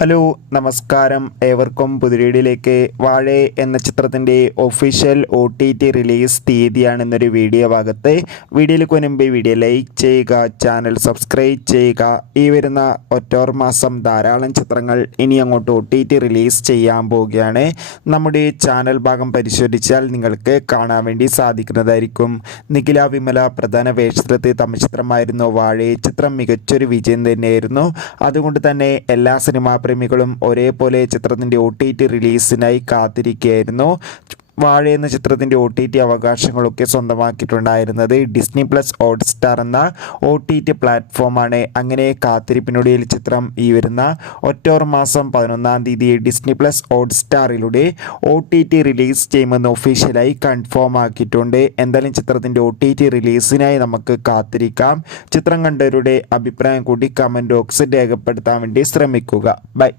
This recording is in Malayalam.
ഹലോ നമസ്കാരം, ഏവർക്കും പുതിരീടിലേക്ക്. വാഴ എന്ന ചിത്രത്തിൻ്റെ ഒഫീഷ്യൽ OTT റിലീസ് തീയതിയാണെന്നൊരു വീഡിയോ ഭാഗത്ത്. വീഡിയോയിലേക്ക് മുൻപ് വീഡിയോ ലൈക്ക് ചെയ്യുക, ചാനൽ സബ്സ്ക്രൈബ് ചെയ്യുക. ഈ വരുന്ന ഒക്ടോബർ മാസം ധാരാളം ചിത്രങ്ങൾ ഇനി അങ്ങോട്ട് OTT റിലീസ് ചെയ്യാൻ പോവുകയാണ്. നമ്മുടെ ചാനൽ ഭാഗം പരിശോധിച്ചാൽ നിങ്ങൾക്ക് കാണാൻ വേണ്ടി സാധിക്കുന്നതായിരിക്കും. നിഖില വിമല പ്രധാന വേഷത്തിൽ തമിഴ് ചിത്രമായിരുന്നു വാഴ. ചിത്രം മികച്ചൊരു വിജയം തന്നെയായിരുന്നു. അതുകൊണ്ട് തന്നെ എല്ലാ സിനിമാ പ്രേമികളും ഒരേപോലെ ചിത്രത്തിൻ്റെ OTT റിലീസിനായി കാത്തിരിക്കുകയായിരുന്നു. വാഴ എന്ന ചിത്രത്തിൻ്റെ OTT അവകാശങ്ങളൊക്കെ സ്വന്തമാക്കിയിട്ടുണ്ടായിരുന്നത് ഡിസ്നി പ്ലസ് ഹോട്ട്സ്റ്റാർ എന്ന OTT പ്ലാറ്റ്ഫോമാണ്. അങ്ങനെ കാത്തിരിപ്പിനൊടുവിൽ ചിത്രം ഈ വരുന്ന ഒക്ടോബർ മാസം 11-ാം തീയതി ഡിസ്നി പ്ലസ് ഹോട്ട്സ്റ്റാറിലൂടെ OTT റിലീസ് ചെയ്യുമെന്ന് ഒഫീഷ്യലായി കൺഫേം ആക്കിയിട്ടുണ്ട്. എന്തായാലും ചിത്രത്തിൻ്റെ OTT റിലീസിനായി നമുക്ക് കാത്തിരിക്കാം. ചിത്രം കണ്ടവരുടെ അഭിപ്രായം കൂടി കമൻറ്റ് ബോക്സിൽ രേഖപ്പെടുത്താൻ വേണ്ടി ശ്രമിക്കുക. ബൈ.